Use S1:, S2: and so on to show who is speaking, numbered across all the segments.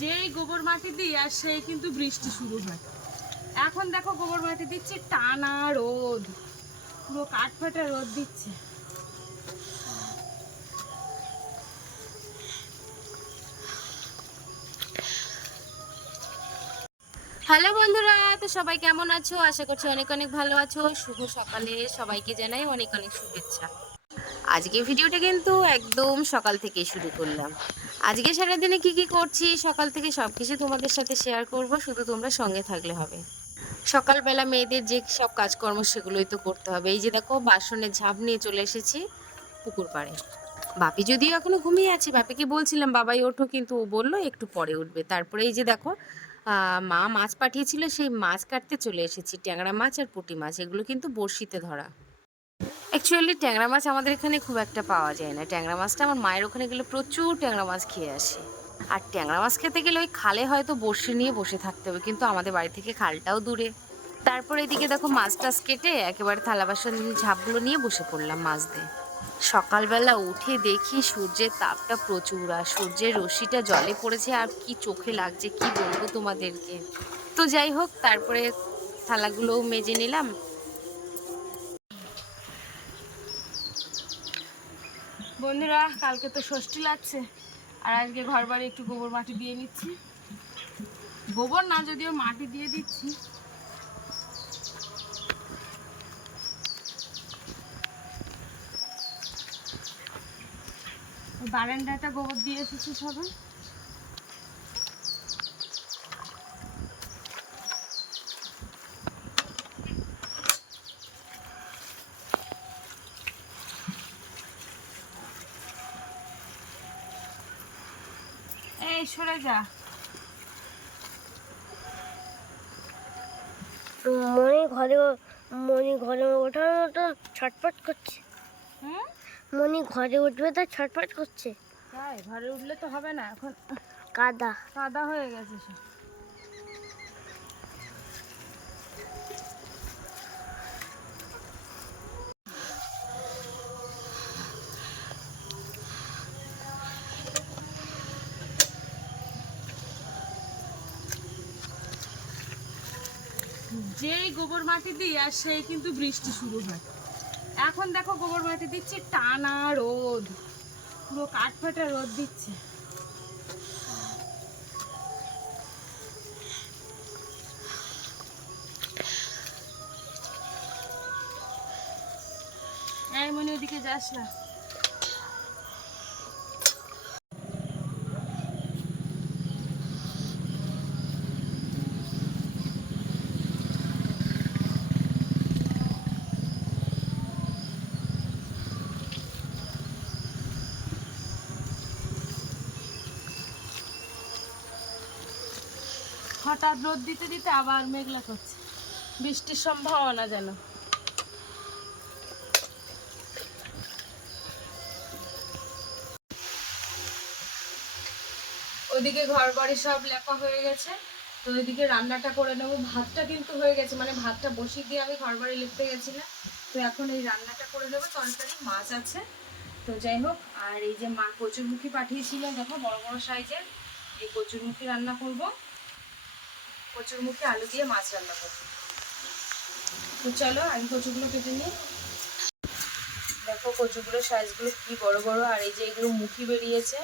S1: যেই গোবর মাটি দিই আর সেই কিন্তু বৃষ্টি শুরু হয়। এখন দেখো গোবর মাটি দিচ্ছি টানা রোদ। পুরো কাঠ ফাটা রোদ দিচ্ছে। হ্যালো বন্ধুরা, তো সবাই কেমন আছো? আশা করছি অনেক অনেক ভালো আছো। শুভ সকালে সবাইকে জানাই অনেক অনেক শুভেচ্ছা। আজকে ভিডিওটা কিন্তু একদম সকাল থেকে শুরু করলাম। আজকে সারাদিনে কি কি করছি, সকাল থেকে সব কিছু তোমাদের সাথে শেয়ার করব, শুধু তোমরা সঙ্গে থাকলে হবে। সকালবেলা মেয়েদের যে সব কাজকর্ম সেগুলোই তো করতে হবে। এই যে দেখো বাসনের ঝাঁপ নিয়ে চলে এসেছি পুকুর পাড়ে। বাপি যদিও এখনও ঘুমিয়ে আছে, বাপিকে বলছিলাম, বাবাই, ওঠো। কিন্তু ও বলল, একটু পরে উঠবে। তারপরে এই যে দেখো মা মাছ পাঠিয়েছিল, সেই মাছ কাটতে চলে এসেছি, ট্যাংরা মাছ আর পুঁটি মাছ। এগুলো কিন্তু বড়শিতে ধরা। অ্যাকচুয়ালি ট্যাংরা মাছ আমাদের এখানে খুব একটা পাওয়া যায় না। ট্যাংরা মাছটা আমার মায়ের ওখানে গেলে প্রচুর ট্যাংরা মাছ খেয়ে আসে। আর ট্যাংরা মাছ খেতে গেলে ওই খালে হয়তো বসে নিয়ে বসে থাকতে হবে, কিন্তু আমাদের বাড়ি থেকে খালটাও দূরে। তারপর এদিকে দেখো মাছ টাছ কেটে একেবারে থালা বাসন ঝাপগুলো নিয়ে বসে পড়লাম মাছ দিয়ে। সকালবেলা উঠে দেখি সূর্যের তাপটা প্রচুর আর সূর্যের রশিটা জলে পড়েছে আর কি চোখে লাগছে, কি বলব তোমাদেরকে। তো যাই হোক, তারপরে থালাগুলোও মেজে নিলাম। বন্ধুরা, কালকে তো ষষ্ঠী লাগছে। আর আজকে ঘর বাড়ি একটু গোবর মাটি দিয়ে নিচ্ছি। গোবর না, যদিও মাটি দিয়ে দিচ্ছি। বারান্দাটা গোবর দিয়ে এসেছি সবে এই সরে যা।
S2: মনি ঘরে মনি ঘরে ওঠার মতো ছটফট করছে।
S1: হুম?
S2: মনি ঘরে উঠবে তো ছটফট করছে।
S1: তাই ঘরে উঠলে তো হবে না এখন
S2: কাদা।
S1: কাদা হয়ে গেছে সব। যেই গোবর মাটি দিই আর সেই কিন্তু বৃষ্টি শুরু হয়। এখন দেখো গোবর মাটি দিচ্ছি টানা রোদ। পুরো কাঠ ফাটা রোদ দিচ্ছে। মনে ওদিকে যাস না। হঠাৎ রোদ দিতে দিতে আবার মেঘলা করছে। বৃষ্টির সম্ভাবনা যেন। ওইদিকে ঘর বাড়ি সব লেপা হয়ে গেছে। তো ওইদিকে রান্নাটা করে নেব। ভাতটা কিন্তু হয়ে গেছে। মানে ভাতটা বসিয়ে দিয়ে আমি ঘর বাড়ি লিখতে গেছিলাম। তো এখন এই রান্নাটা করে নেব। তরকারি, মাছ আছে। তো যাই হোক, আর এই যে মা কচুরমুখী পাঠিয়েছিল, দেখো বড় বড় সাইজের। এই কচুরমুখী রান্না করব। কচুরমুখী আলু দিয়ে মাছ রান্না করব। তো চলো আমি কচুগুলো কেটে নিই। দেখো কচুগুলোর সাইজগুলো কি বড় বড় আর এই যে এগুলো মুখি বেরিয়েছে।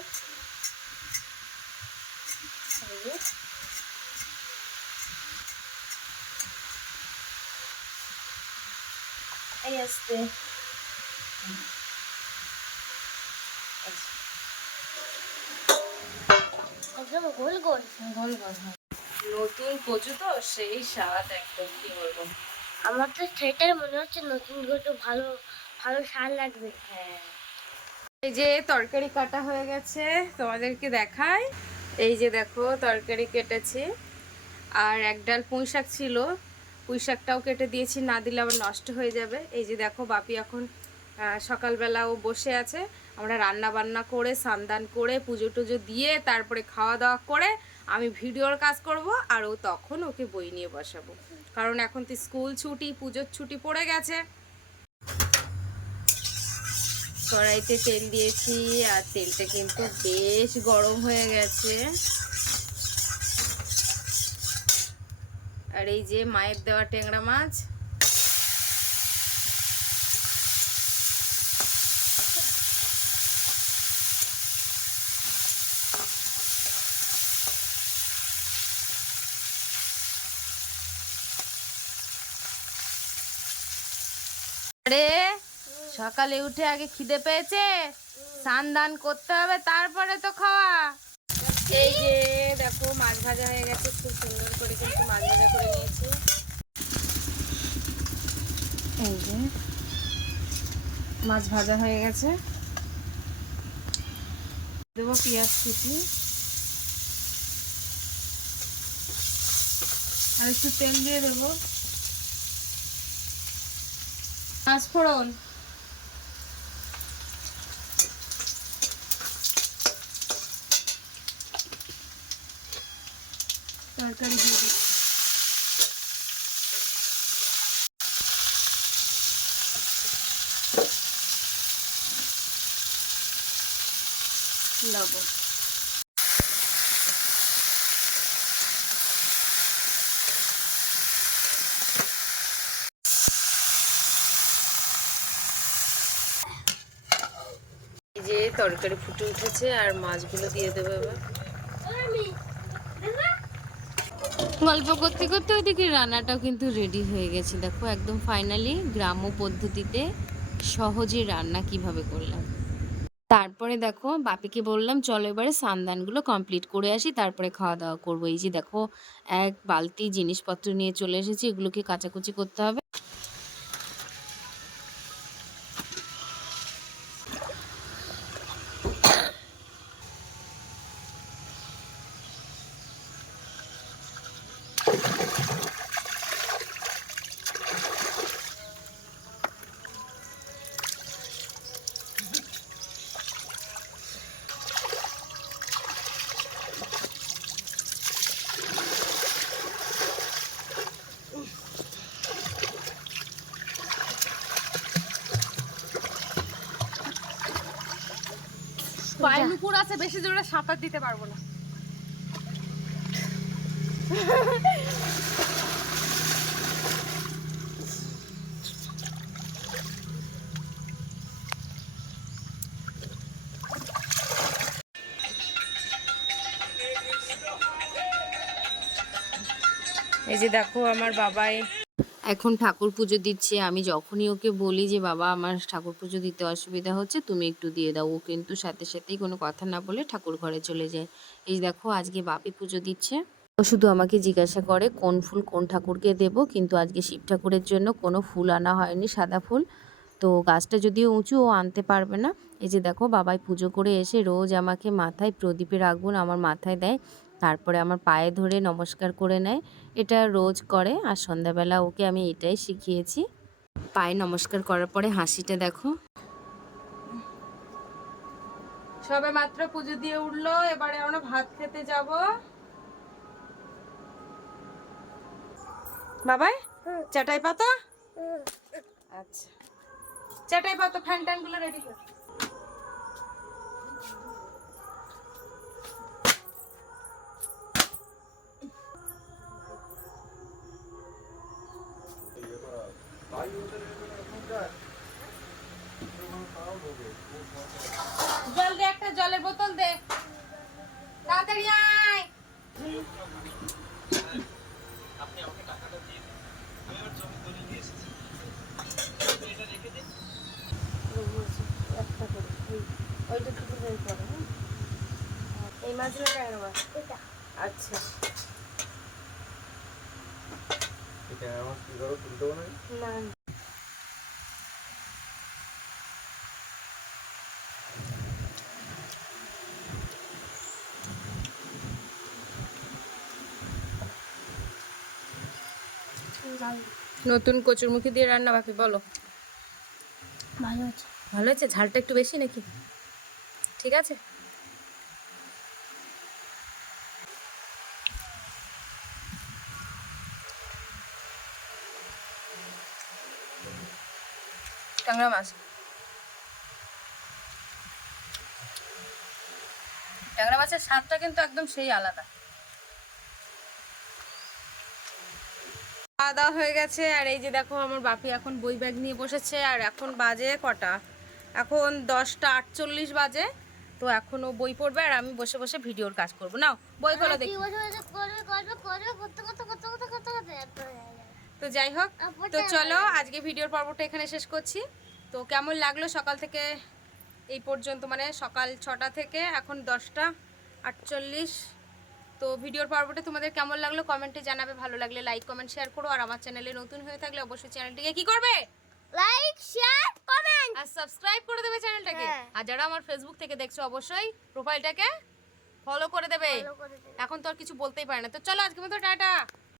S1: এই আসতে।
S2: গোল গোল।
S1: গোল গোল হ্যাঁ। নতুন কচু তো সেই স্বাদ একদম কি বলব?
S2: আমার তো সেটাই মনে হচ্ছে নতুন করে ভালো ভালো সার লাগবে।
S1: হ্যাঁ। এই যে তরকারি কাটা হয়ে গেছে তোমাদেরকে দেখাই। এই যে দেখো তরকারি কেটেছি। আর এক ডাল পুঁই শাক ছিল পুঁই শাকটাও কেটে দিয়েছি না দিলে আবার নষ্ট হয়ে যাবে। এই যে দেখো বাপি এখন সকালবেলা ও বসে আছে। আমরা রান্না বান্না করে সান্দান করে পুজো টুজো দিয়ে তারপরে খাওয়া দাওয়া করে আমি ভিডিওর কাজ করব আর ও তখন ওকে বই নিয়ে বসাবো। কারণ এখন তো স্কুল ছুটি, পুজোর ছুটি পড়ে গেছে। কড়াইতে তেল দিয়েছি আর তেলটা কিন্তু বেশ গরম হয়ে গেছে। আর এই যে মায়ের দেওয়া ট্যাংরা মাছ আরে সকালে উঠে আগে খিদে পেয়েছে? স্নান দান করতে হবে তারপরে তো খাওয়া। এই যে দেখো মাছ ভাজা হয়ে গেছে খুব সুন্দর করে কিন্তু মাছ ভাজা করে নিয়েছি। এই যে মাছ ভাজা হয়ে গেছে। দেবো পেঁয়াজ কুচি। আর একটু তেল দিয়ে দেবো। মাছ ফোড়ন। তরকারি দিয়ে দিচ্ছি। লবণ। তরকারি ফুটে উঠেছে আর মাছগুলো দিয়ে দেবো এবার। গল্প করতে করতে ওইদিকে রান্নাটাও কিন্তু রেডি হয়ে গেছে। দেখো একদম ফাইনালি গ্রাম্য পদ্ধতিতে সহজে রান্না কীভাবে করলাম। তারপরে দেখো বাপিকে বললাম, চলো এবারে সানদানগুলো কমপ্লিট করে আসি, তারপরে খাওয়া দাওয়া করব। এই যে দেখো এক বালতি জিনিসপত্র নিয়ে চলে এসেছি, এগুলোকে কাচাকুচি করতে হবে।
S3: পায়ে নুপুর আছে বেশি জোরে সাঁতার দিতে পারব না।
S1: এই যে দেখো আমার বাবাই এখন ঠাকুর পুজো দিচ্ছে, আমি যখনই ওকে বলি যে, বাবা, আমার ঠাকুর পুজো দিতে অসুবিধা হচ্ছে, তুমি একটু দিয়ে দাও। ও কিন্তু সাথে সাথেই কোনো কথা না বলে ঠাকুর ঘরে চলে যায়। এই দেখো, আজকে বাপি পুজো দিচ্ছে। ও শুধু আমাকে জিজ্ঞাসা করে, কোন ফুল কোন ঠাকুরকে দেব? কিন্তু আজকে শিব ঠাকুরের জন্য কোনো ফুল আনা হয়নি, সাদা ফুল। তো গাছটা যদিও উঁচু, ও আনতে পারবে না। এই যে দেখো, বাবাই পুজো করে এসে রোজ আমাকে মাথায় প্রদীপের আগুন আমার মাথায় দেয়। তারপরে আমার পায়ে ধরে নমস্কার করে নেয়। এটা রোজ করে আর সন্ধ্যাবেলা ওকে আমি এটাই শিখিয়েছি। পায়ে নমস্কার করার পরে হাসিটা দেখো।
S3: সবে মাত্র পুজো দিয়ে উঠল এবারে আমরা ভাত খেতে যাব। বাবাই চাটাই পাতা? আচ্ছা। চাটাই পাতা ফ্যান ট্যানগুলো রেডি কর।
S1: ওইটা থেকে বের করো হ্যাঁ? এই মাছগুলো কেন মাছ
S2: এটা।
S1: আচ্ছা।
S4: এটা আমার কি করো তুলতে না
S1: না। নতুন কচুরমুখী দিয়ে রান্না বলো।
S2: ভালো আছে
S1: ভালো আছে ঝালটা একটু বেশি নাকি? ঠিক আছে। ট্যাংরা মাছ। ট্যাংরা মাছের স্বাদটা কিন্তু একদম সেই আলাদা।
S3: দাওয়া হয়ে গেছে আর এই যে দেখো আমার বাপি এখন বই ব্যাগ নিয়ে বসেছে আর এখন বাজে কটা? এখন দশটা আটচল্লিশ বাজে তো এখনও বই পড়বে আর আমি বসে বসে ভিডিওর কাজ করব। নাও বই খোলো দেখি। তো যাই হোক তো। চলো আজকে ভিডিওর পর্বটা এখানে শেষ করছি। তো কেমন লাগল সকাল থেকে? এই পর্যন্ত মানে সকাল ছটা থেকে এখন দশটা আটচল্লিশ। তো ভিডিওর পর্বটা তোমাদের কেমন লাগল? কমেন্টে জানাবে। ভালো লাগলে লাইক কমেন্ট শেয়ার করো। আর আমার চ্যানেলে নতুন হয়ে থাকলে অবশ্যই চ্যানেলটিকে কি করবে?
S2: লাইক শেয়ার কমেন্ট
S3: আর সাবস্ক্রাইব করে দেবে চ্যানেলটাকে
S2: হ্যাঁ।
S3: আর যারা আমার ফেসবুক থেকে দেখছ অবশ্যই প্রোফাইলটাকে ফলো করে দেবে।
S2: ফলো করে দেবে।
S3: এখন তো আর কিছু বলতেই পারে না। তো চলো আজকে মতো টাটা!